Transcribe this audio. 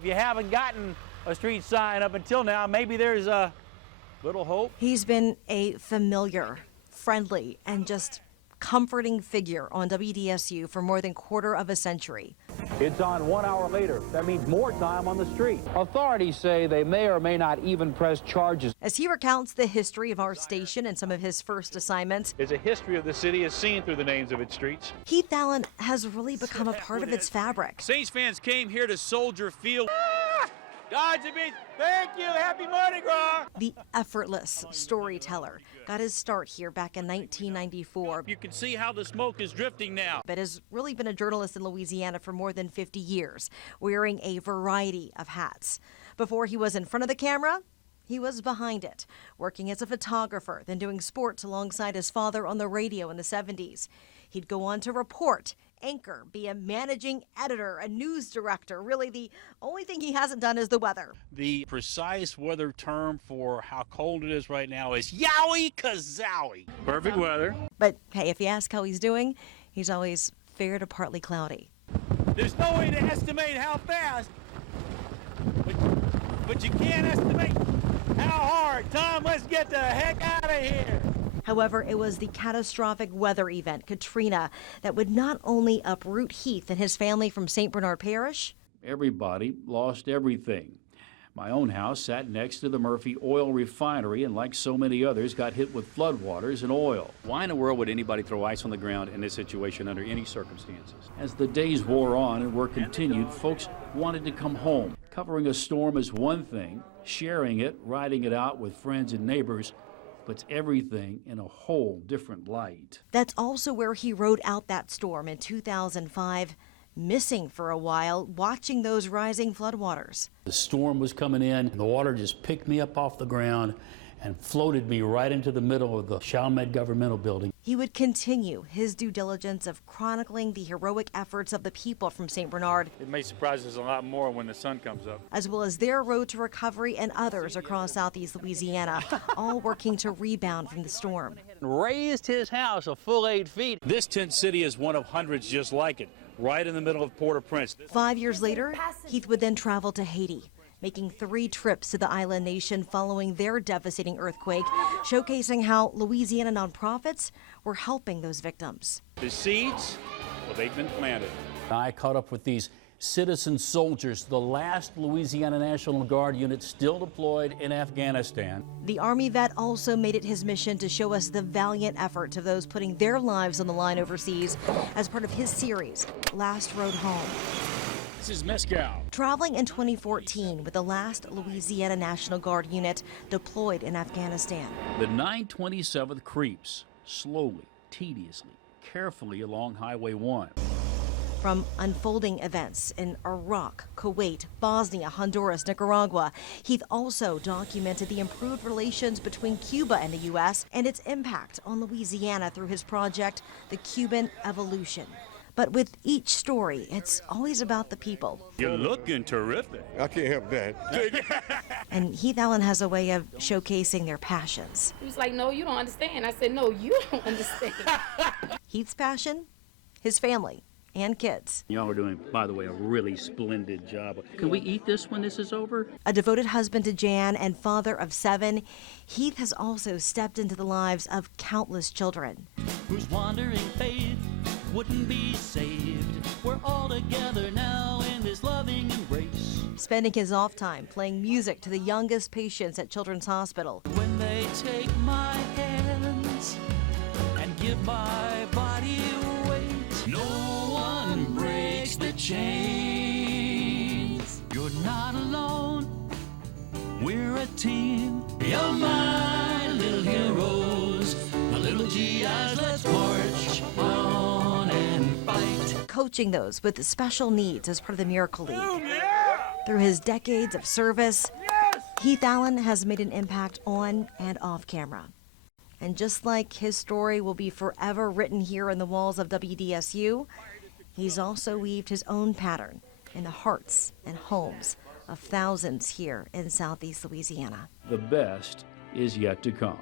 If you haven't gotten a street sign up until now, maybe there's a little hope. He's been a familiar, friendly, and just comforting figure on WDSU for more than quarter of a century. It's on 1 hour later. That means more time on the street. Authorities say they may or may not even press charges. As he recounts the history of our station and some of his first assignments, There's a history of the city as seen through the names of its streets. Heath Allen has really become a part of its fabric. Saints fans came here to Soldier Field. Dodger Beach, thank you. Happy Mardi Gras. The effortless storyteller got his start here back in 1994, You can see how the smoke is drifting now. but has really been a journalist in Louisiana for more than 50 years, wearing a variety of hats. Before he was in front of the camera, he was behind it, working as a photographer, then doing sports alongside his father on the radio in the 70s. He'd go on to report, anchor, be a managing editor, a news director. Really, the only thing he hasn't done is the weather. The precise weather term for how cold it is right now is yowie kazowie. Perfect weather. But hey, if you ask how he's doing, he's always fair to partly cloudy. There's no way to estimate how fast, but you can't estimate how hard. Tom, let's get the heck out of here. However, it was the catastrophic weather event, Katrina, that would not only uproot Heath and his family from St. Bernard Parish. Everybody lost everything. My own house sat next to the Murphy oil refinery and, like so many others, got hit with floodwaters and oil. Why in the world would anybody throw ice on the ground in this situation under any circumstances? As the days wore on and were continued, folks wanted to come home. Covering a storm is one thing, sharing it, riding it out with friends and neighbors, puts everything in a whole different light. That's also where he rode out that storm in 2005, missing for a while, watching those rising floodwaters. The storm was coming in, and the water just picked me up off the ground and floated me right into the middle of the Chalmette Governmental Building. He would continue his due diligence of chronicling the heroic efforts of the people from St. Bernard, It may surprise us a lot more when the sun comes up. as well as their road to recovery and others across southeast Louisiana, all working to rebound from the storm. Raised his house a full 8 feet. This tent city is one of hundreds just like it, right in the middle of Port-au-Prince. 5 years later, Heath would then travel to Haiti, making 3 trips to the island nation following their devastating earthquake, showcasing how Louisiana nonprofits were helping those victims. The seeds, well, they've been planted. I caught up with these citizen soldiers, the last Louisiana National Guard unit still deployed in Afghanistan. The Army vet also made it his mission to show us the valiant efforts of those putting their lives on the line overseas as part of his series, Last Road Home. This is Mescal. Traveling in 2014 with the last Louisiana National Guard unit deployed in Afghanistan. The 927th creeps slowly, tediously, carefully along Highway 1. From unfolding events in Iraq, Kuwait, Bosnia, Honduras, Nicaragua, Heath also documented the improved relations between Cuba and the U.S. and its impact on Louisiana through his project, The Cuban Evolution. But with each story, it's always about the people. You're looking terrific. I can't help that. And Heath Allen has a way of showcasing their passions. He was like, no, you don't understand. I said, no, you don't understand. Heath's passion? His family and kids. Y'all are doing, by the way, a really splendid job. Can we eat this when this is over? A devoted husband to Jan and father of 7, Heath has also stepped into the lives of countless children. Whose wandering faith wouldn't be saved. We're all together now in this loving embrace. Spending his off time playing music to the youngest patients at Children's Hospital. When they take my hands and give my body weight, no one breaks the chains. You're not alone, we're a team. You're my little heroes, my little GIs, let's march on and fight. Coaching those with special needs as part of the Miracle League. Through his decades of service, Heath Allen has made an impact on and off camera. And just like his story will be forever written here in the walls of WDSU, he's also weaved his own pattern in the hearts and homes of thousands here in Southeast Louisiana. The best is yet to come.